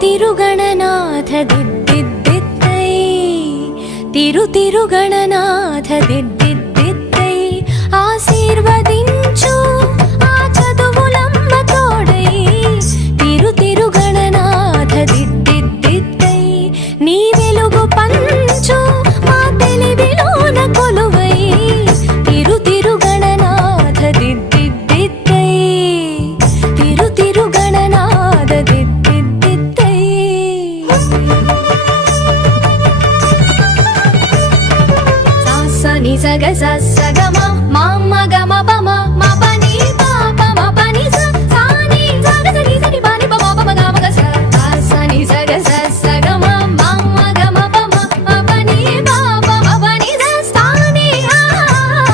తిరుగణనాథ దిద్దిద్దిద్దై తిరుగణనాథ దిద్దిద్దిద్దై ఆశీర్వదించు ఆ చదువులమ్మ తోడై తిరుగణనాథ దిద్దిద్దిద్దై నీ వెలుగు పంచు మా తెలివిలోన కొలువై తిరుగణనాథ దిద్దిద్దిద్దై తిరుగణనాథ దిద్దిద్దిద్దై సగ సగమ మామ గమ పమ